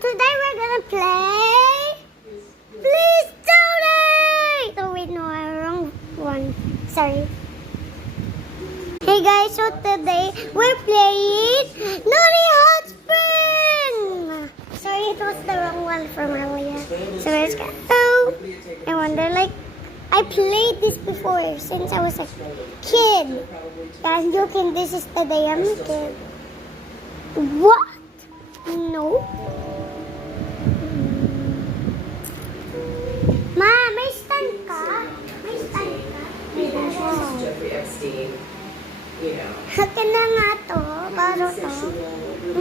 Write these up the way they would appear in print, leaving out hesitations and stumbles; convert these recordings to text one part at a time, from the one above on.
today we're gonna play Please Donate! Oh wait, no, wrong one. Sorry. Hey guys, so today we're playing Naughty Hot Spring! Sorry, it was the wrong one from earlier. So let's go. I wonder, like, I played this before since I was a kid. I'm joking, this is the day I'm a kid. What? No. Ma, may stand ka? May stand ka? Wow. Jeffrey Epstein, you know. Hakin na nga to. Baro to.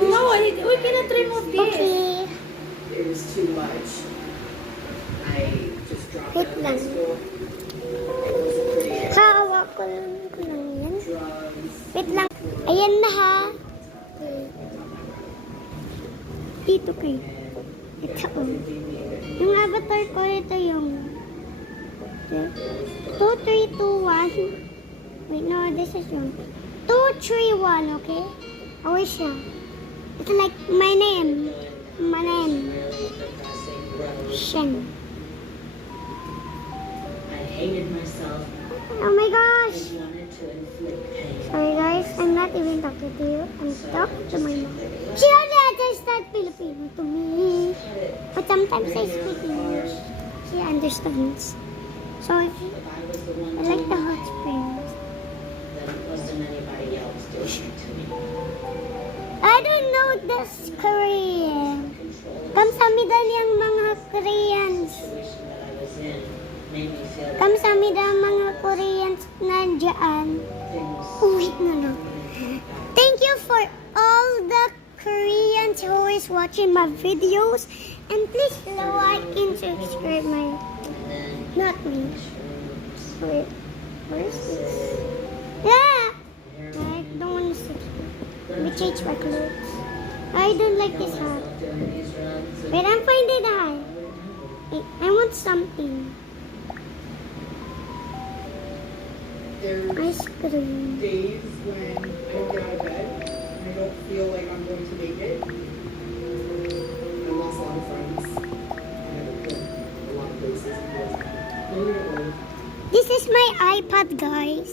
No, we cannot remove this. Okay. It was too much. I just dropped Wait out of lang. high school. It wasn't pretty. Hawak ko lang yan. Drugs. Wait lang. Ayan na ha. Dito kayo. Ito. Yung avatar ko, ito yung 2, 3, 2, 1. Wait, no, this is yung 2, 3, 1, okay? Always siya. It's like my name. My name. Shen. I hated myself. Oh my gosh. I wanted to inflict pain. Sorry guys, I'm not even talking to you. I'm talking to my mom. She only understands Filipino to me. But sometimes I speak English. She understands. So if you, If I was the one I like the hot springs. then wasn't anybody else doing it to me. I don't know this Korean. Control Kamsamida yung mga Koreans. the situation that I was in made me feel like Kamsamida ang mga Koreans nandyan. things Oh wait, no. Thank you for all the Koreans who is watching my videos. And please like and subscribe my... and then Not me. mushrooms. Wait, where's this? Yeah! I don't want to subscribe. Let me change my clothes. I don't like this hat. Doing these runs and Wait, I'm finding the hat. Wait, I want something. There's Ice cream. days when I don't get out of bed and I don't feel like I'm going to make it. I lost a lot of friends. I haven't been a lot of places because maybe don't worry. This is my iPad, guys.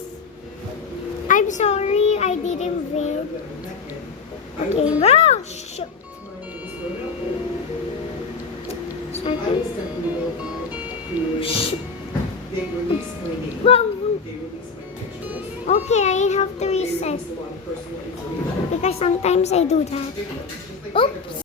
I'm sorry I didn't win. Okay, bro. Shoot. I Sorry. was definitely notified through Shoot. they released my name. Wrong. They released my pictures. Okay, I have to They reset released a lot of personal information. because sometimes I do that. Just like Oops.